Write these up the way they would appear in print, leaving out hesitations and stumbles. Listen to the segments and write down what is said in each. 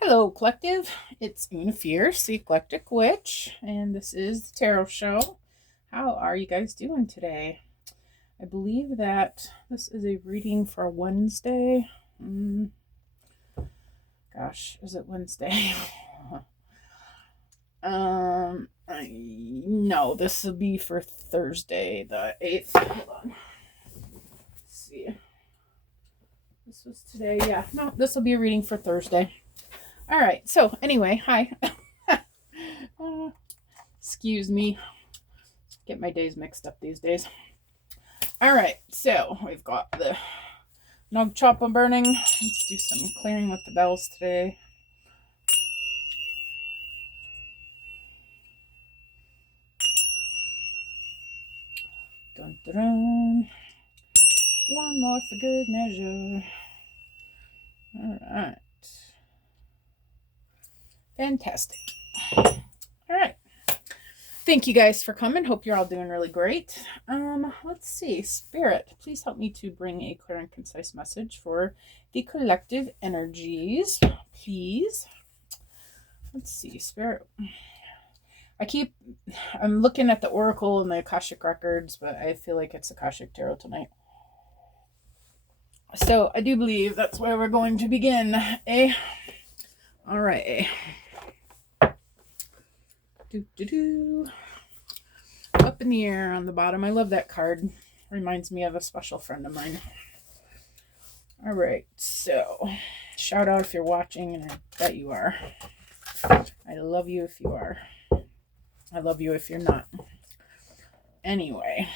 Hello, Collective. It's Una Fierce, the Eclectic Witch, and this is the Tarot Show. How are you guys doing today? I believe that this is a reading for Wednesday. Gosh, is it Wednesday? No, this will be for Thursday, the 8th. Hold on. Let's see. This was today. Yeah, no, this will be a reading for Thursday. All right. So, anyway, hi. Excuse me. Get my days mixed up these days. All right. So, we've got the Nog Choppa burning. Let's do some clearing with the bells today. Dun, dun, dun. One more for good measure. All right. Fantastic. All right. Thank you guys for coming. Hope you're all doing really great. Let's see. Spirit, please help me to bring a clear and concise message for the collective energies, please. Let's see. Spirit. I'm looking at the Oracle and the Akashic Records, but I feel like it's Akashic Tarot tonight. So I do believe that's where we're going to begin. All right. Up in the air on the bottom. I love that card. Reminds me of a special friend of mine. All right. So shout out if you're watching, and I bet you are. I love you if you are. I love you if you're not. Anyway.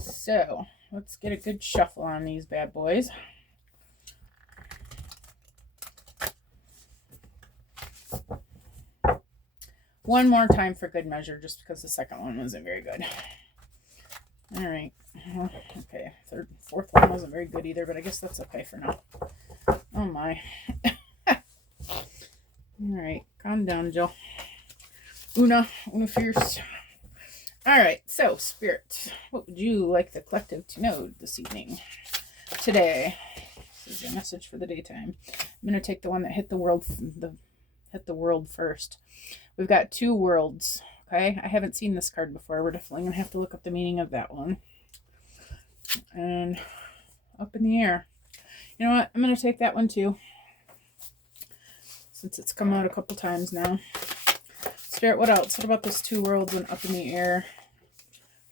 So let's get a good shuffle on these bad boys. One more time for good measure, just because the second one wasn't very good. All right. Okay. Fourth one wasn't very good either, but I guess that's okay for now. Oh my. All right. Calm down, Jill. Una Fierce. All right. So, Spirit, what would you like the collective to know this evening? Today. This is your message for the daytime. I'm going to take the one that hit the world first. We've got two worlds. Okay, I haven't seen this card before. We're definitely going to have to look up the meaning of that one. And up in the air. You know what? I'm going to take that one too, since it's come out a couple times now. Spirit, what else? What about this two worlds and up in the air?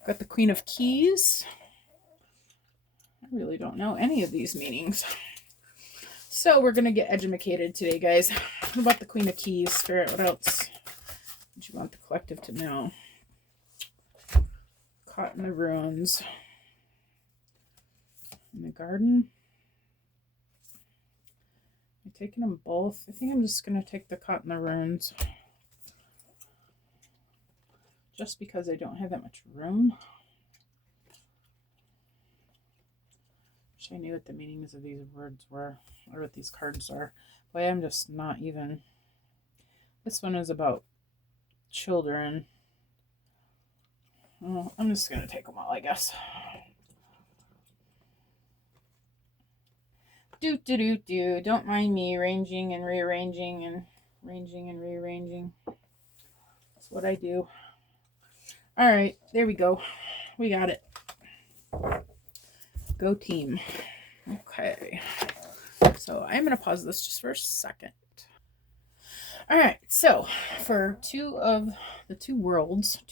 Got the Queen of Keys. I really don't know any of these meanings. So we're going to get educated today, guys. What about the Queen of Keys? Spirit, what else would you want the collective to know? Caught in the ruins. In the garden. I'm taking them both. I think I'm just going to take the Caught in the ruins. Just because I don't have that much room. Wish I knew what the meanings of these words were, or what these cards are. Boy, I'm just not even. This one is about children. Well, I'm just going to take them all, I guess. Don't mind me ranging and rearranging and ranging and rearranging. That's what I do. All right, there we go. We got it. Go team. Okay. So I'm going to pause this just for a second. All right, so for two of worlds,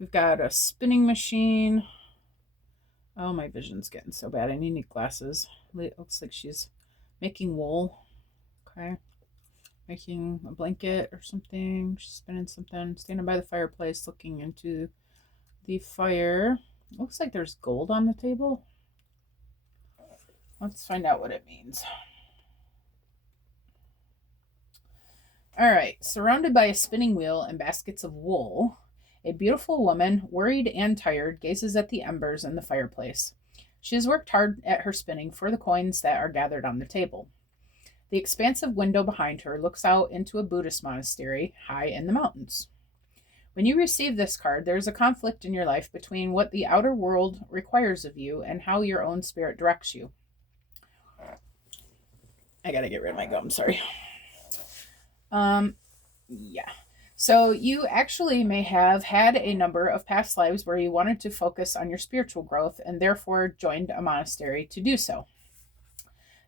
we've got a spinning machine. Oh, my vision's getting so bad. I need glasses. It looks like she's making wool. Okay. Making a blanket or something. She's spinning something. Standing by the fireplace, looking into the fire. Looks like there's gold on the table. Let's find out what it means. All right. Surrounded by a spinning wheel and baskets of wool, a beautiful woman, worried and tired, gazes at the embers in the fireplace. She has worked hard at her spinning for the coins that are gathered on the table. The expansive window behind her looks out into a Buddhist monastery high in the mountains. When you receive this card, there is a conflict in your life between what the outer world requires of you and how your own spirit directs you. I gotta get rid of my gum, sorry. Yeah. So you actually may have had a number of past lives where you wanted to focus on your spiritual growth and therefore joined a monastery to do so.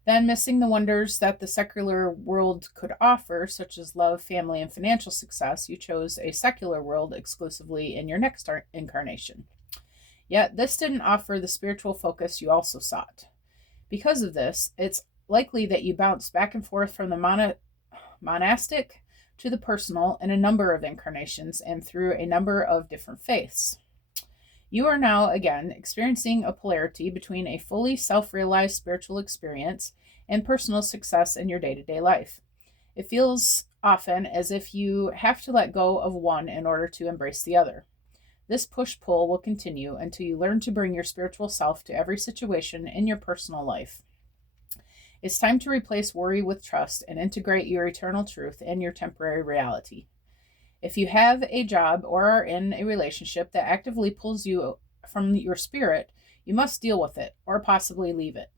Then, missing the wonders that the secular world could offer, such as love, family, and financial success, you chose a secular world exclusively in your next incarnation. Yet, this didn't offer the spiritual focus you also sought. Because of this, it's likely that you bounced back and forth from the monastic to the personal in a number of incarnations and through a number of different faiths. You are now again experiencing a polarity between a fully self-realized spiritual experience and personal success in your day-to-day life. It feels often as if you have to let go of one in order to embrace the other. This push-pull will continue until you learn to bring your spiritual self to every situation in your personal life. It's time to replace worry with trust and integrate your eternal truth and your temporary reality. If you have a job or are in a relationship that actively pulls you from your spirit, you must deal with it or possibly leave it.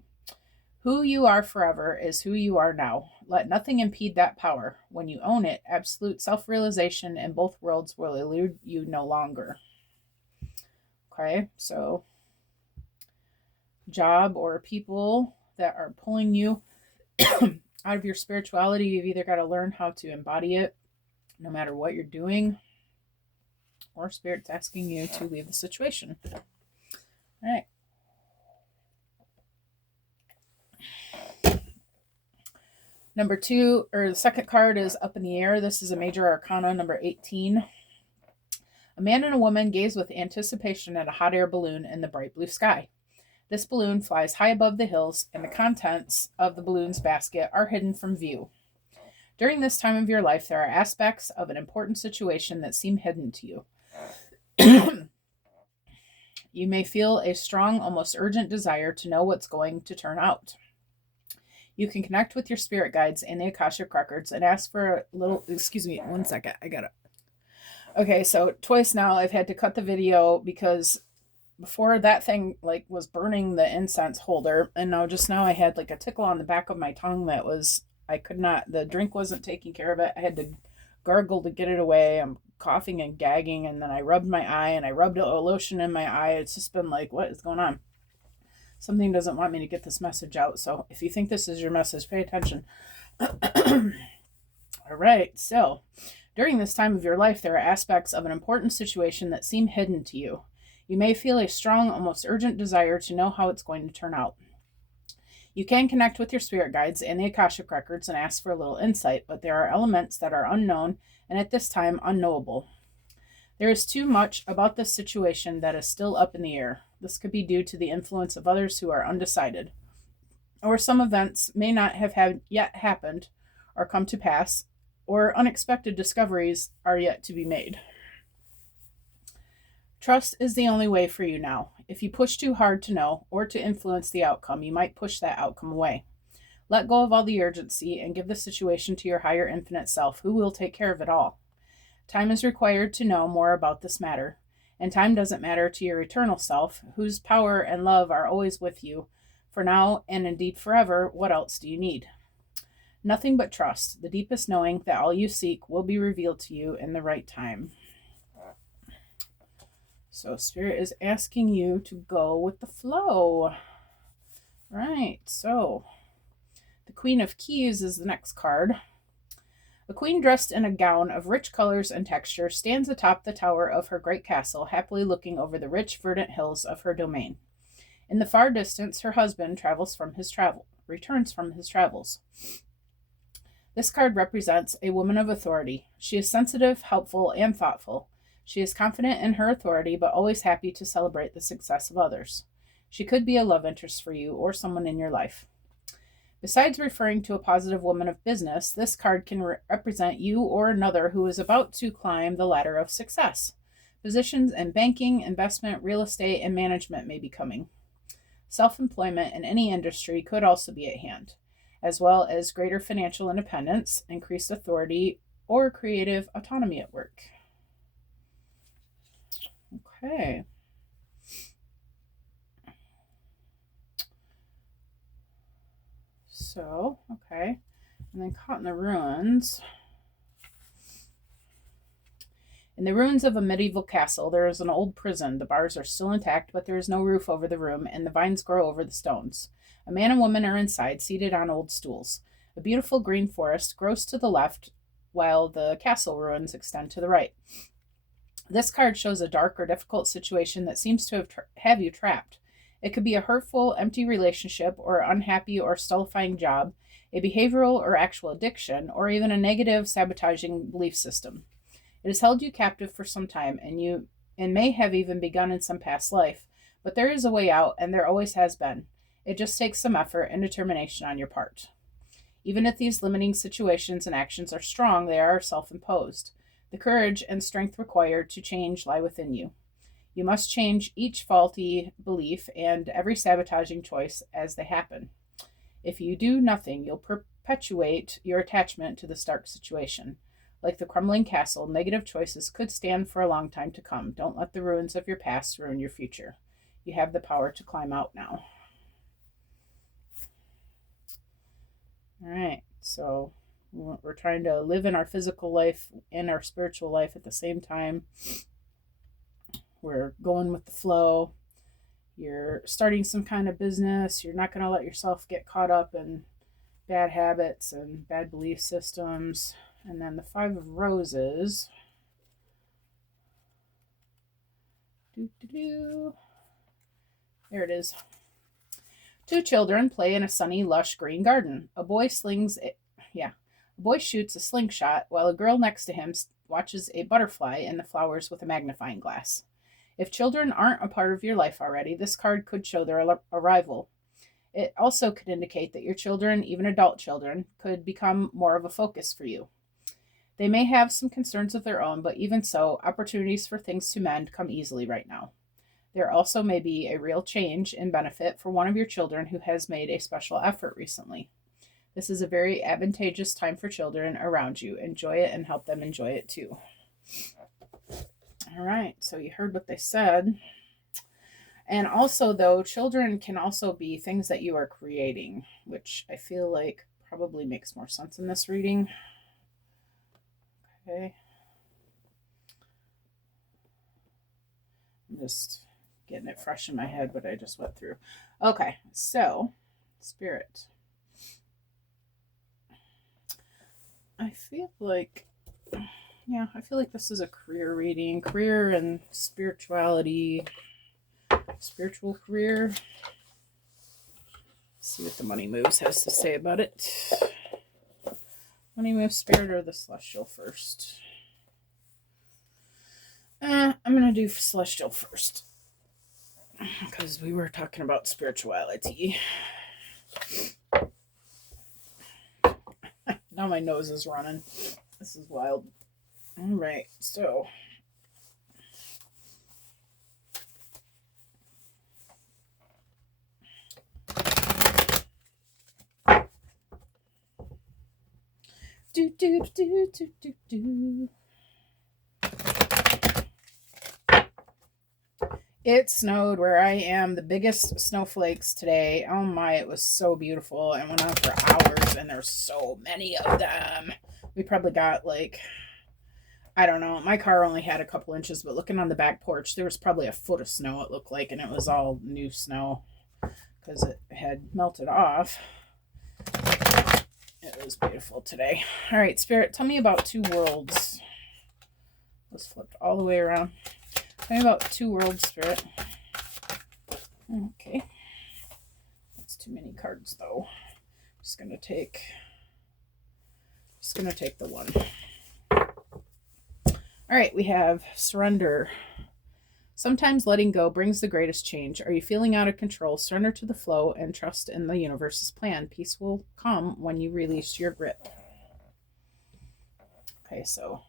Who you are forever is who you are now. Let nothing impede that power. When you own it, absolute self-realization in both worlds will elude you no longer. Okay, so job or people that are pulling you out of your spirituality, you've either got to learn how to embody it no matter what you're doing, or Spirit's asking you to leave the situation. All right. Number 2, or the second card is Up in the Air. This is a major arcana, number 18. A man and a woman gaze with anticipation at a hot air balloon in the bright blue sky. This balloon flies high above the hills, and the contents of the balloon's basket are hidden from view. During this time of your life, there are aspects of an important situation that seem hidden to you. You may feel a strong, almost urgent desire to know what's going to turn out. You can connect with your spirit guides and the Akashic Records and ask for a little... Excuse me, one second. I got it. Okay, so twice now I've had to cut the video because before that thing was burning the incense holder, and just now I had a tickle on the back of my tongue that was... I could not, the drink wasn't taking care of it. I had to gargle to get it away. I'm coughing and gagging, and then I rubbed my eye, and I rubbed a lotion in my eye. It's just been what is going on? Something doesn't want me to get this message out. So if you think this is your message, pay attention. All right. So during this time of your life, there are aspects of an important situation that seem hidden to you. You may feel a strong, almost urgent desire to know how it's going to turn out. You can connect with your spirit guides and the Akashic Records and ask for a little insight, but there are elements that are unknown and at this time unknowable. There is too much about this situation that is still up in the air. This could be due to the influence of others who are undecided, or some events may not have yet happened or come to pass, or unexpected discoveries are yet to be made. Trust is the only way for you now. If you push too hard to know or to influence the outcome, you might push that outcome away. Let go of all the urgency and give the situation to your higher infinite self, who will take care of it all. Time is required to know more about this matter, and time doesn't matter to your eternal self, whose power and love are always with you, for now and indeed forever. What else do you need? Nothing but trust, the deepest knowing that all you seek will be revealed to you in the right time. So Spirit is asking you to go with the flow. Right, so the Queen of Keys is the next card. A queen dressed in a gown of rich colors and texture stands atop the tower of her great castle, happily looking over the rich, verdant hills of her domain. In the far distance, her husband returns from his travels. This card represents a woman of authority. She is sensitive, helpful, and thoughtful. She is confident in her authority, but always happy to celebrate the success of others. She could be a love interest for you or someone in your life. Besides referring to a positive woman of business, this card can represent you or another who is about to climb the ladder of success. Positions in banking, investment, real estate, and management may be coming. Self-employment in any industry could also be at hand, as well as greater financial independence, increased authority, or creative autonomy at work. Okay. So, okay. And then Caught in the Ruins. In the ruins of a medieval castle, there is an old prison. The bars are still intact, but there is no roof over the room, and the vines grow over the stones. A man and woman are inside, seated on old stools. A beautiful green forest grows to the left, while the castle ruins extend to the right. This card shows a dark or difficult situation that seems to have you trapped. It could be a hurtful, empty relationship, or unhappy or stultifying job, a behavioral or actual addiction, or even a negative, sabotaging belief system. It has held you captive for some time, and may have even begun in some past life, but there is a way out, and there always has been. It just takes some effort and determination on your part. Even if these limiting situations and actions are strong, they are self-imposed. The courage and strength required to change lie within you. You must change each faulty belief and every sabotaging choice as they happen. If you do nothing, you'll perpetuate your attachment to the stark situation. Like the crumbling castle, negative choices could stand for a long time to come. Don't let the ruins of your past ruin your future. You have the power to climb out now. All right, so we're trying to live in our physical life and our spiritual life at the same time. We're going with the flow. You're starting some kind of business. You're not going to let yourself get caught up in bad habits and bad belief systems. And then the Five of Roses. There it is. Two children play in a sunny, lush green garden. A boy shoots a slingshot while a girl next to him watches a butterfly in the flowers with a magnifying glass. If children aren't a part of your life already, this card could show their arrival. It also could indicate that your children, even adult children, could become more of a focus for you. They may have some concerns of their own, but even so, opportunities for things to mend come easily right now. There also may be a real change and benefit for one of your children who has made a special effort recently. This is a very advantageous time for children around you. Enjoy it and help them enjoy it too. All right, so you heard what they said. And also, though, children can also be things that you are creating, which I feel like probably makes more sense in this reading. Okay. I'm just getting it fresh in my head what I just went through. Okay, so, Spirit. I feel like this is a career reading. Career and spirituality. Spiritual career. Let's see what the Money Moves has to say about it. Money Moves, Spirit, or the Celestial first? I'm going to do Celestial first. Because we were talking about spirituality. Now my nose is running. This is wild. All right, so It snowed where I am. The biggest snowflakes today. Oh my, it was so beautiful and went on for hours, and there's so many of them. We probably got like, I don't know. My car only had a couple inches, but looking on the back porch, there was probably a foot of snow, it looked like, and it was all new snow because it had melted off. It was beautiful today. All right, Spirit, tell me about Two Worlds. Let's flip all the way around. Tell me about Two Worlds, Spirit. Okay. That's too many cards, though. Just gonna take the one. All right, we have Surrender. Sometimes letting go brings the greatest change. Are you feeling out of control? Surrender to the flow and trust in the universe's plan. Peace will come when you release your grip. Okay, so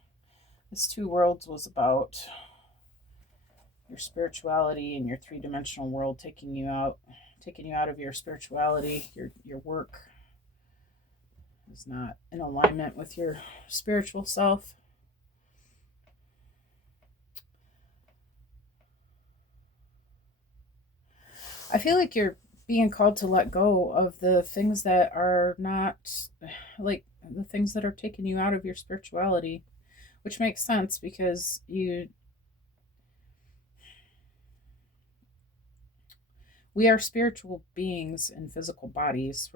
this Two Worlds was about your spirituality and your three-dimensional world taking you out of your spirituality. Your work is not in alignment with your spiritual self. I feel like you're being called to let go of the things that are not, like, the things that are taking you out of your spirituality, which makes sense because we are spiritual beings in physical bodies.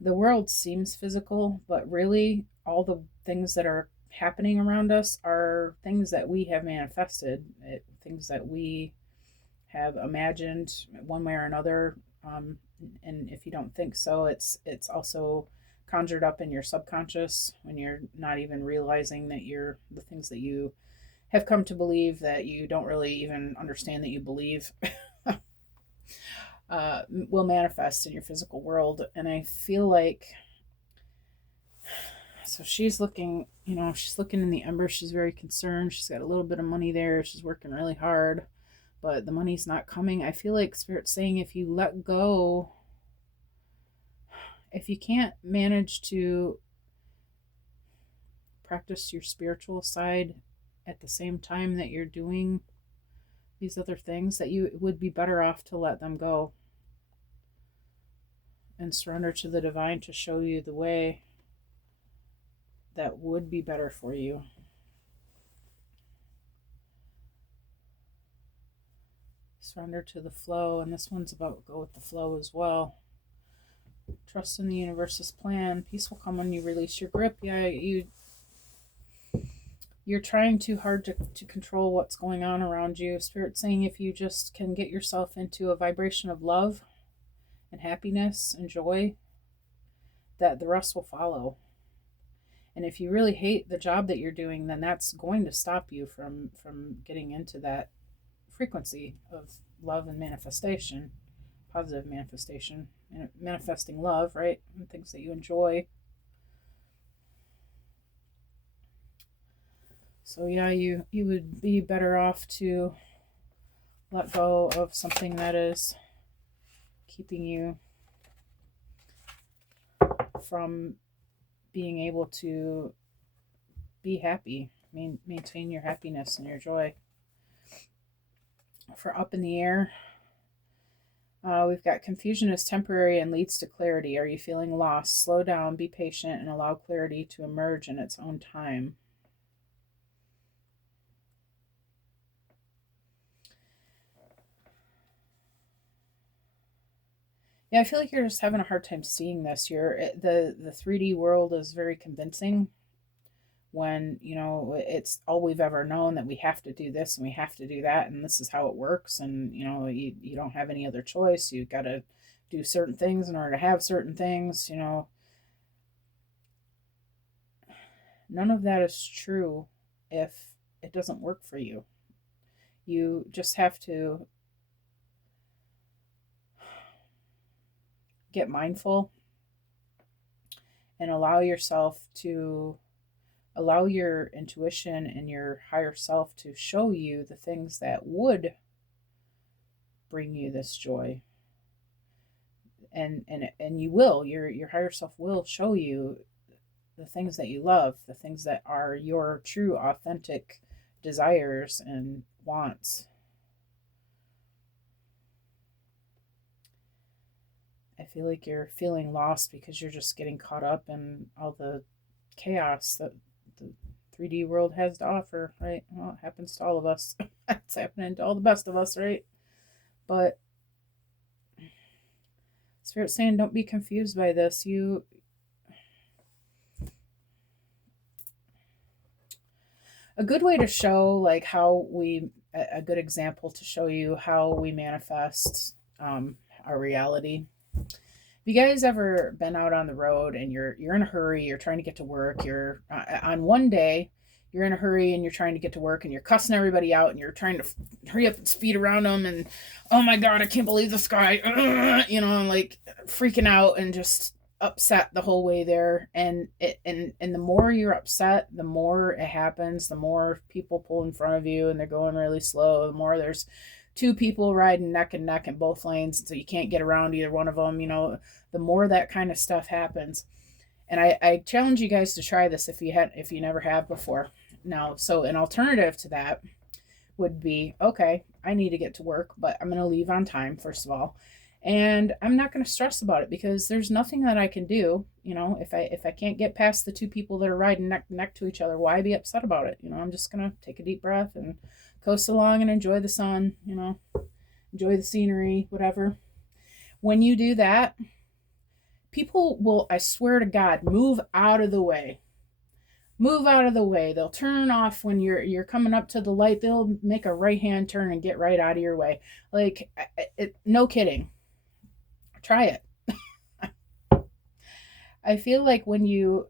The world seems physical, but really all the things that are happening around us are things that we have manifested, things that we have imagined one way or another. And if you don't think so, it's also conjured up in your subconscious when you're not even realizing that you're the things that you have come to believe that you don't really even understand that you believe will manifest in your physical world. And I feel like, so she's looking, she's looking in the ember. She's very concerned. She's got a little bit of money there. She's working really hard, but the money's not coming. I feel like Spirit's saying if you let go, if you can't manage to practice your spiritual side at the same time that you're doing these other things, that you would be better off to let them go and surrender to the divine to show you the way that would be better for you. Surrender to the flow, and this one's about go with the flow as well. Trust in the universe's plan. Peace will come when you release your grip. Yeah, you're trying too hard to control what's going on around you. Spirit's saying if you just can get yourself into a vibration of love and happiness and joy, that the rest will follow. And if you really hate the job that you're doing, then that's going to stop you from getting into that frequency of love and manifestation, positive manifestation, and manifesting love, right? And things that you enjoy. So yeah, you would be better off to let go of something that is keeping you from being able to be happy, maintain your happiness and your joy. For up in the air, we've got confusion is temporary and leads to clarity. Are you feeling lost? Slow down, be patient, and allow clarity to emerge in its own time. Yeah, I feel like you're just having a hard time seeing this. The 3D world is very convincing when, it's all we've ever known, that we have to do this and we have to do that and this is how it works, and you don't have any other choice. You've got to do certain things in order to have certain things. None of that is true if it doesn't work for you. You just have to get mindful and allow your intuition and your higher self to show you the things that would bring you this joy. And you will, your higher self will show you the things that you love, the things that are your true authentic desires and wants. I feel like you're feeling lost because you're just getting caught up in all the chaos that the 3D world has to offer, right? Well, it happens to all of us. It's happening to all the best of us, right? But Spirit's saying don't be confused by this. A good way to show, like, a good example to show you how we manifest our reality. Have you guys ever been out on the road and you're in a hurry, you're trying to get to work, you're on one day, you're in a hurry and you're trying to get to work and you're cussing everybody out and you're trying to hurry up and speed around them, and oh my god, I can't believe this guy, like freaking out and just upset the whole way there. And the more you're upset, the more it happens, the more people pull in front of you and they're going really slow, the more there's two people riding neck and neck in both lanes, so you can't get around either one of them. The more that kind of stuff happens. And I challenge you guys to try this if you never have before. Now, so an alternative to that would be, okay, I need to get to work, but I'm going to leave on time, first of all. And I'm not going to stress about it because there's nothing that I can do. If I can't get past the two people that are riding neck to each other, why be upset about it? I'm just going to take a deep breath and coast along and enjoy the sun, enjoy the scenery, whatever. When you do that, people will, I swear to God, move out of the way. Move out of the way. They'll turn off when you're coming up to the light. They'll make a right-hand turn and get right out of your way. Like, no kidding. Try it. I feel like when you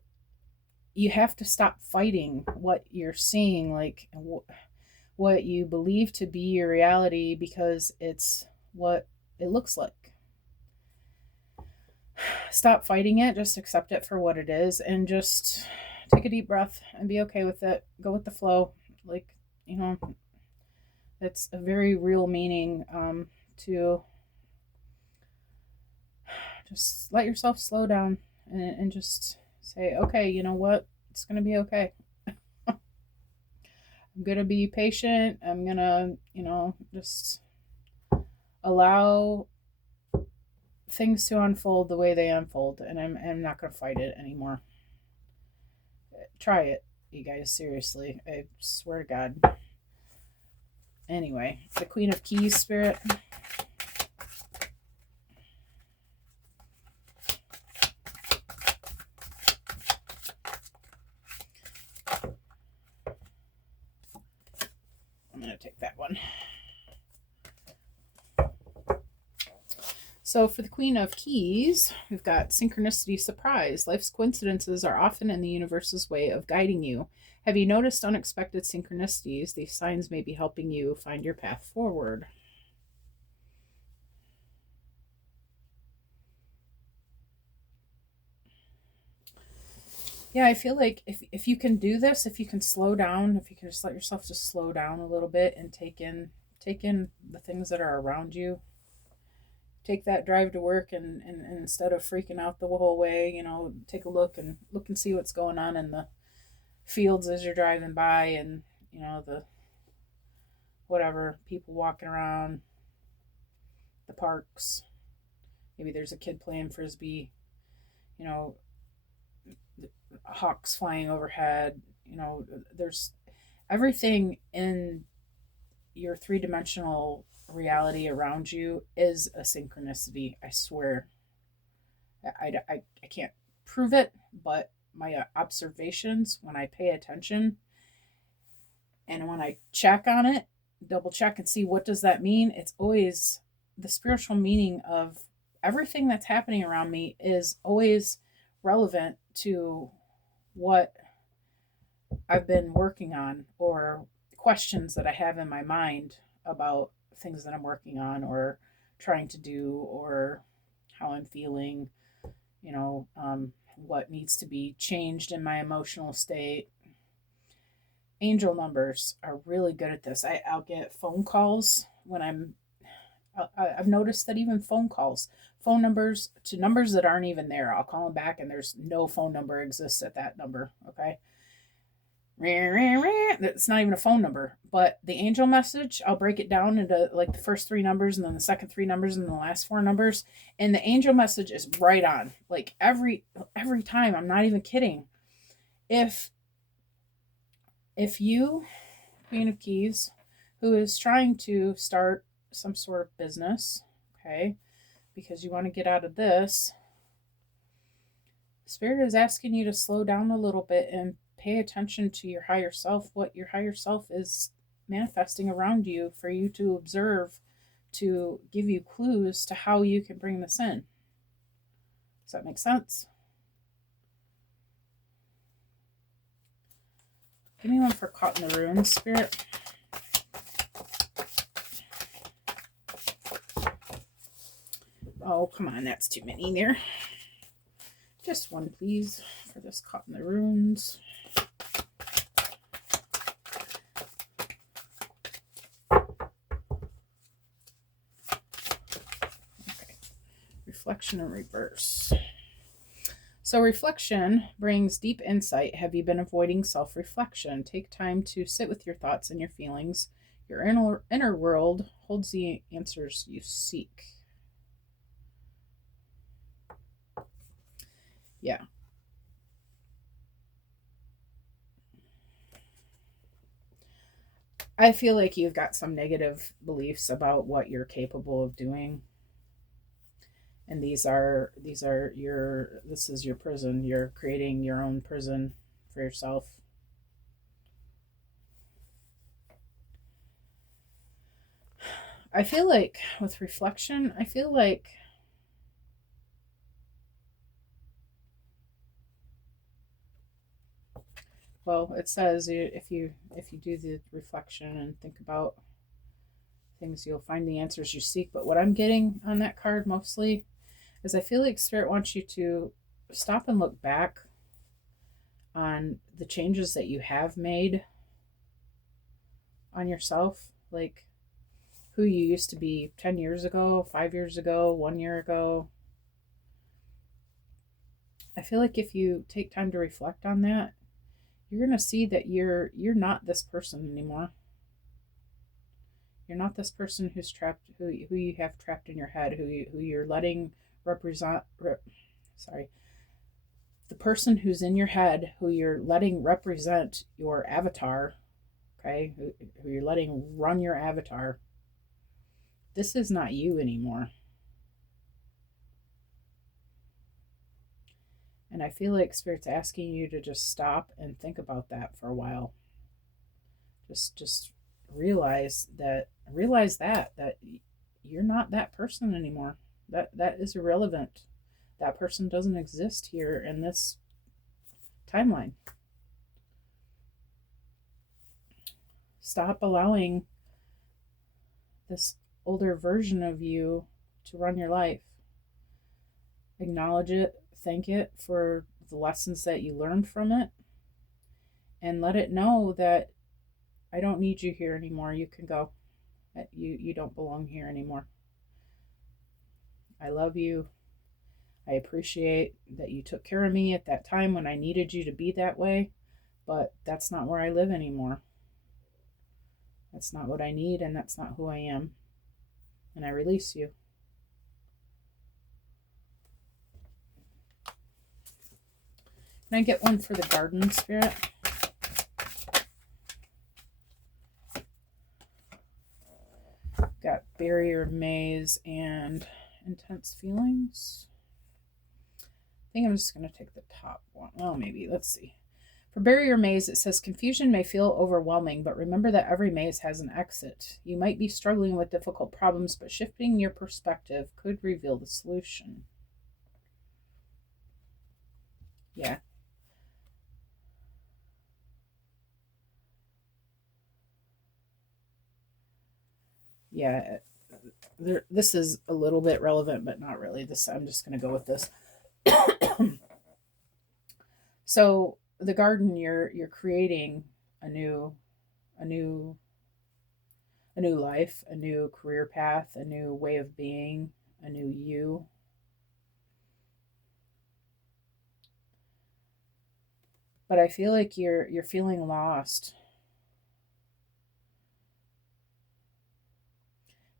have to stop fighting what you're seeing, like what you believe to be your reality, because it's what it looks like. Stop fighting it. Just accept it for what it is, and just take a deep breath and be okay with it. Go with the flow. Like, it's a very real meaning to just let yourself slow down and just say, okay, you know what? It's going to be okay. I'm going to be patient. I'm going to, just allow things to unfold the way they unfold, and I'm not going to fight it anymore. Try it, you guys, seriously. I swear to God. Anyway, the Queen of Keys, Spirit. I'm going to take that one. So for the Queen of Keys, we've got synchronicity, surprise. Life's coincidences are often in the universe's way of guiding you. Have you noticed unexpected synchronicities? These signs may be helping you find your path forward. Yeah, I feel like if you can do this, if you can slow down, if you can just let yourself just slow down a little bit and take in the things that are around you. Take that drive to work and instead of freaking out the whole way, take a look and see what's going on in the fields as you're driving by, and the whatever, people walking around, the parks. Maybe there's a kid playing frisbee, hawks flying overhead. There's everything in your three-dimensional reality around you is a synchronicity. I swear. I can't prove it, but my observations, when I pay attention and when I check on it, double check and see what does that mean, it's always the spiritual meaning of everything that's happening around me is always relevant to what I've been working on, or questions that I have in my mind about things that I'm working on or trying to do, or how I'm feeling, what needs to be changed in my emotional state. Angel numbers are really good at this. I'll get phone calls when I've noticed that even phone numbers to numbers that aren't even there, I'll call them back and there's no phone number exists at that number. Okay. It's not even a phone number, but the angel message, I'll break it down into like the first three numbers and then the second three numbers and the last four numbers, and the angel message is right on. Like every time, I'm not even kidding. If you, Queen of Keys, who is trying to start some sort of business, okay, because you want to get out of this, Spirit is asking you to slow down a little bit and pay attention to your higher self, what your higher self is manifesting around you for you to observe, to give you clues to how you can bring this in. Does that make sense? Give me one for Caught in the Ruins, Spirit. Oh, come on, that's too many there. Just one, please, for this Caught in the Ruins. Reflection and reverse. So reflection brings deep insight. Have you been avoiding self-reflection? Take time to sit with your thoughts and your feelings. Your inner world holds the answers you seek. Yeah. I feel like you've got some negative beliefs about what you're capable of doing. And these are your this is your prison. You're creating your own prison for yourself. I feel like with reflection, I feel like well, it says if you do the reflection and think about things, you'll find the answers you seek. But what I'm getting on that card mostly is I feel like Spirit wants you to stop and look back on the changes that you have made on yourself, like who you used to be 10 years ago, 5 years ago, 1 year ago. I feel like if you take time to reflect on that, you're going to see that you're not this person anymore. You're not this person who's trapped, who you have trapped in your head, who you're letting sorry, the person who's in your head, who you're letting represent your avatar, okay, who you're letting run your avatar. This is not you anymore. And I feel like Spirit's asking you to just stop and think about that for a while. Just realize that you're not that person anymore. That is irrelevant. That person doesn't exist here in this timeline. Stop allowing this older version of you to run your life. Acknowledge it, thank it for the lessons that you learned from it, and let it know that I don't need you here anymore. You can go. You don't belong here anymore. I love you. I appreciate that you took care of me at that time when I needed you to be that way, but that's not where I live anymore. That's not what I need, and that's not who I am. And I release you. Can I get one for the garden, Spirit? Got barrier, maze, and intense feelings. I think I'm just going to take the top one. Well, maybe. Let's see. For barrier maze, it says confusion may feel overwhelming, but remember that every maze has an exit. You might be struggling with difficult problems, but shifting your perspective could reveal the solution. Yeah. Yeah. This is a little bit relevant, but not really. I'm just going to go with this. So the garden, you're creating a new a new a new life, a new career path, a new way of being, a new you. But I feel like you're feeling lost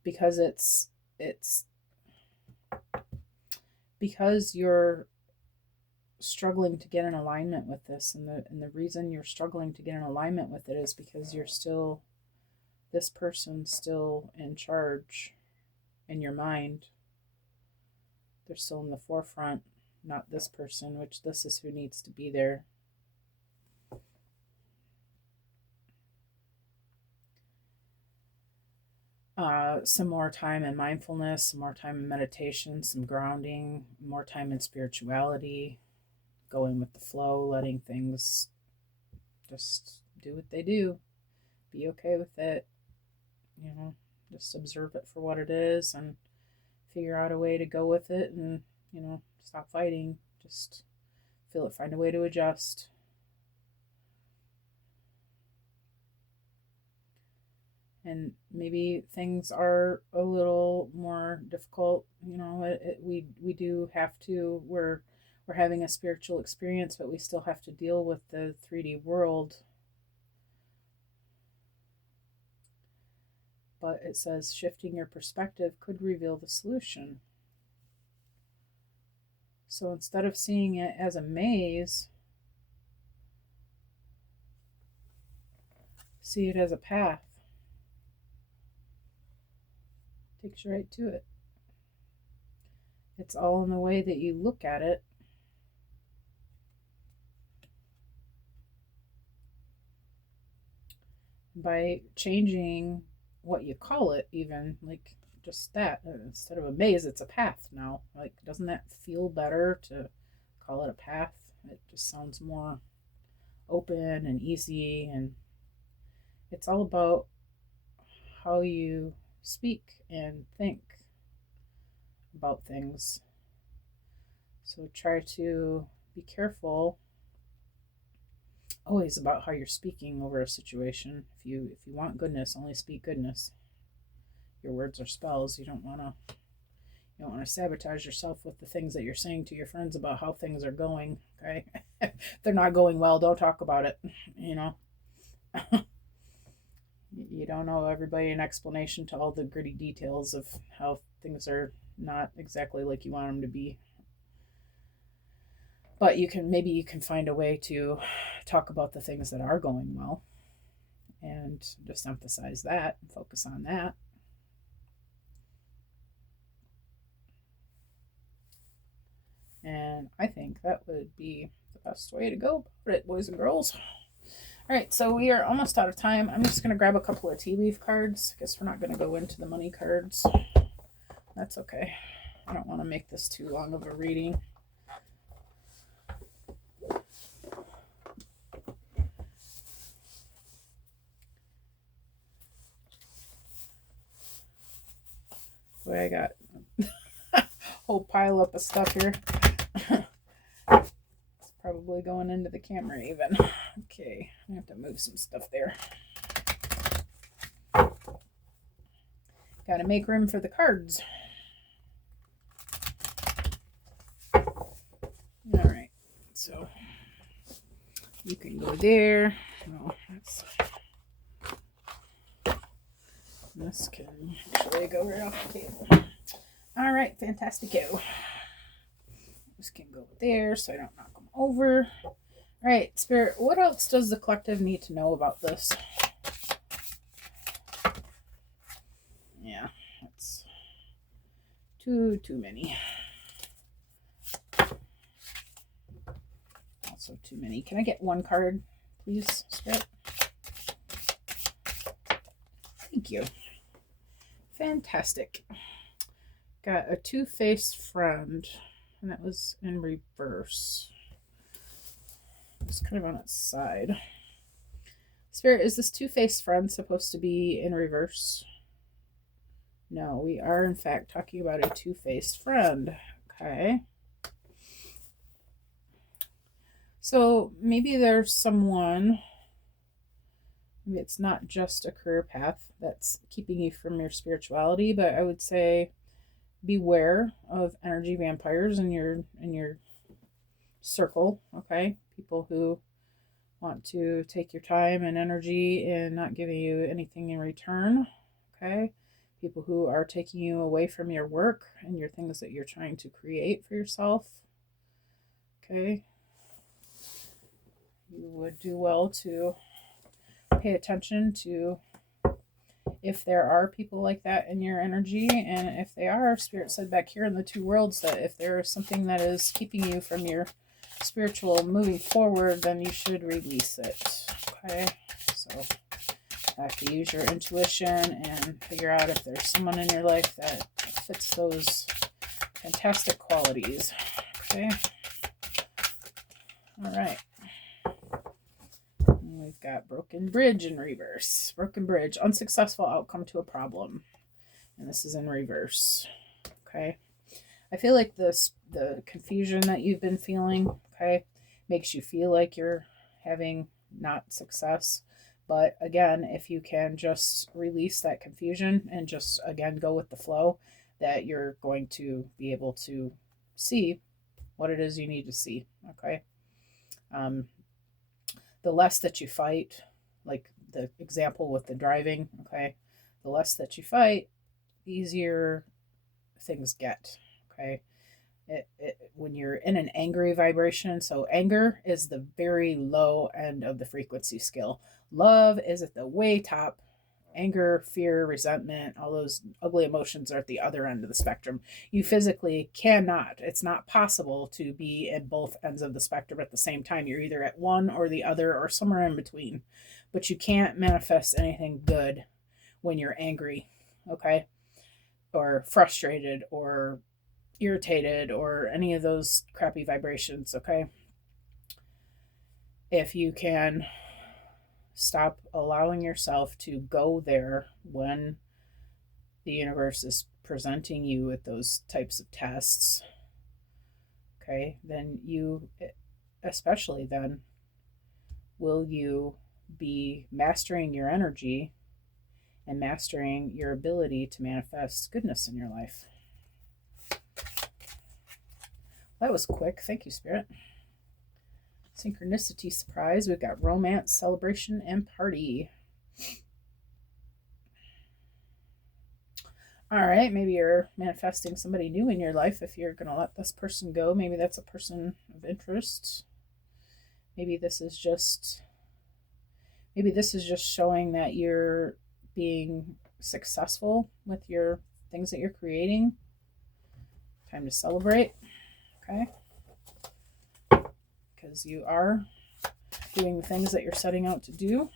because it's because you're struggling to get in alignment with this, and the reason you're struggling to get in alignment with it is because you're still this person still in charge in your mind. They're still in the forefront, not this person, which this is who needs to be there. Some more time in mindfulness, some more time in meditation, some grounding, more time in spirituality, going with the flow, letting things just do what they do. Be okay with it. Just observe it for what it is and figure out a way to go with it and, stop fighting. Just feel it, find a way to adjust. And maybe things are a little more difficult. We do have to. We're having a spiritual experience, but we still have to deal with the 3D world. but it says shifting your perspective could reveal the solution. So instead of seeing it as a maze, see it as a path. Takes you right to it. It's all in the way that you look at it. By changing what you call it, even like just that, instead of a maze, it's a path now. Like, doesn't that feel better to call it a path? It just sounds more open and easy, and it's all about how you speak and think about things. So try to be careful always about how you're speaking over a situation. If you want goodness, only speak goodness. Your words are spells. You don't want to sabotage yourself with the things that you're saying to your friends about how things are going. Okay, if they're not going well, don't talk about it. You know, you don't owe everybody an explanation to all the gritty details of how things are not exactly like you want them to be. But maybe you can find a way to talk about the things that are going well and just emphasize that and focus on that. And I think that would be the best way to go about it, boys and girls. All right, so we are almost out of time. I'm just going to grab a couple of tea leaf cards. I guess we're not going to go into the money cards. That's okay. I don't want to make this too long of a reading. Boy, I got a whole pile up of stuff here. It's probably going into the camera even. Okay, I have to move some stuff there. Got to make room for the cards. All right, so you can go there. Oh, this can actually go right off the table. All right, fantastico. This can go there so I don't knock them over. All right, Spirit, what else does the collective need to know about this? Yeah, that's too many. Also too many. Can I get one card, please, Spirit? Thank you. Fantastic. Got a two-faced friend, and that was in reverse. It's kind of on its side. Spirit, is this two-faced friend supposed to be in reverse? No, we are in fact talking about a two-faced friend. Okay. So maybe there's someone, maybe it's not just a career path that's keeping you from your spirituality, but I would say beware of energy vampires in your circle. Okay, people who want to take your time and energy and not giving you anything in return. Okay, people who are taking you away from your work and your things that you're trying to create for yourself. Okay, you would do well to pay attention to if there are people like that in your energy, and if they are, Spirit said back here in the two worlds that if there is something that is keeping you from your spiritual moving forward, then you should release it. Okay, so you have to use your intuition and figure out if there's someone in your life that fits those fantastic qualities. Okay, all right. We've got broken bridge in reverse. Broken bridge, unsuccessful outcome to a problem. And this is in reverse. Okay. I feel like the confusion that you've been feeling, okay, makes you feel like you're having not success. But again, if you can just release that confusion and just, again, go with the flow, that you're going to be able to see what it is you need to see. Okay. The less that you fight, like the example with the driving, okay, The less that you fight, the easier things get. Okay. When you're in an angry vibration, so anger is the very low end of the frequency scale. Love is at the way top. Anger, fear, resentment, all those ugly emotions are at the other end of the spectrum. You physically cannot, it's not possible to be at both ends of the spectrum at the same time. You're either at one or the other or somewhere in between. But you can't manifest anything good when you're angry, okay? Or frustrated or irritated or any of those crappy vibrations, okay? If you can stop allowing yourself to go there when the universe is presenting you with those types of tests, okay, then you, especially then, will you be mastering your energy and mastering your ability to manifest goodness in your life. That was quick. Thank you, Spirit. Synchronicity, surprise. We've got romance, celebration, and party. All right, maybe you're manifesting somebody new in your life if you're going to let this person go. Maybe that's a person of interest. Maybe this is just showing that you're being successful with your things that you're creating. Time to celebrate. Okay? Because you are doing the things that you're setting out to do.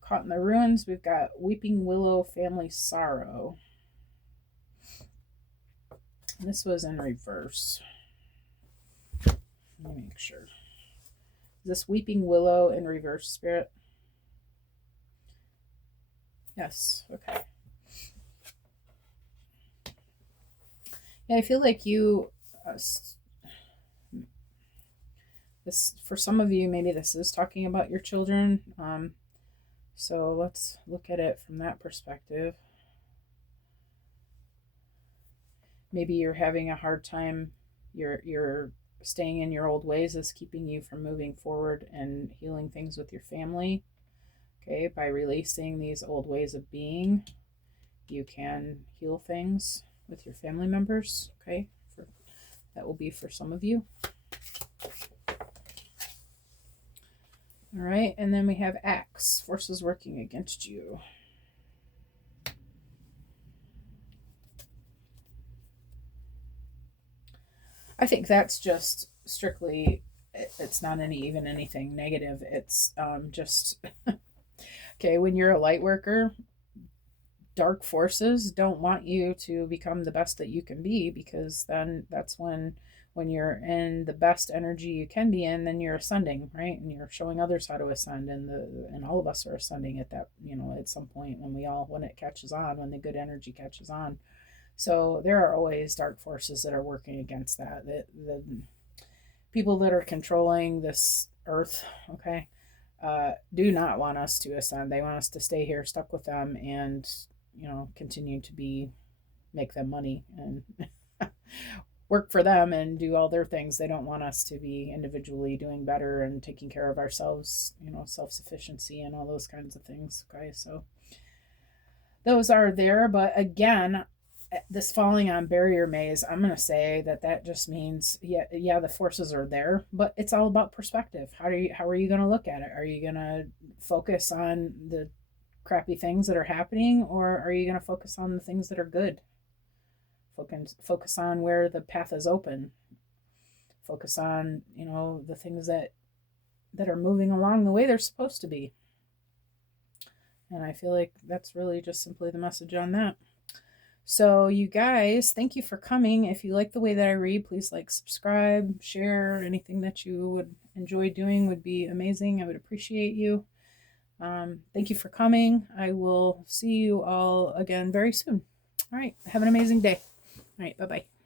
Caught in the ruins, we've got Weeping Willow, Family Sorrow. And this was in reverse. Let me make sure. Is this Weeping Willow in reverse, Spirit? Yes, okay. Yeah, I feel like you... this, for some of you, maybe this is talking about your children. So let's look at it from that perspective. Maybe you're having a hard time. You're staying in your old ways is keeping you from moving forward and healing things with your family. Okay, by releasing these old ways of being, you can heal things with your family members. Okay, that will be for some of you. All right, and then we have Axe, forces working against you. I think that's just strictly, it's not anything negative. It's just, okay, when you're a light worker, dark forces don't want you to become the best that you can be, because then that's when you're in the best energy you can be in, then you're ascending, right? And you're showing others how to ascend, and all of us are ascending at that, at some point when it catches on, when the good energy catches on. So there are always dark forces that are working against that. The people that are controlling this earth, okay, do not want us to ascend. They want us to stay here, stuck with them, and continue to make them money and work for them and do all their things. They don't want us to be individually doing better and taking care of ourselves, self-sufficiency and all those kinds of things. Okay, so those are there. But again, this falling on barrier maze, I'm going to say that just means, yeah, the forces are there, but it's all about perspective. How are you going to look at it? Are you going to focus on the crappy things that are happening, or are you going to focus on the things that are good? Focus on where the path is open. Focus on, the things that are moving along the way they're supposed to be. And I feel like that's really just simply the message on that. So you guys, thank you for coming. If you like the way that I read, please subscribe, share. Anything that you would enjoy doing would be amazing. I would appreciate you. Thank you for coming. I will see you all again very soon. All right. Have an amazing day. All right. Bye-bye.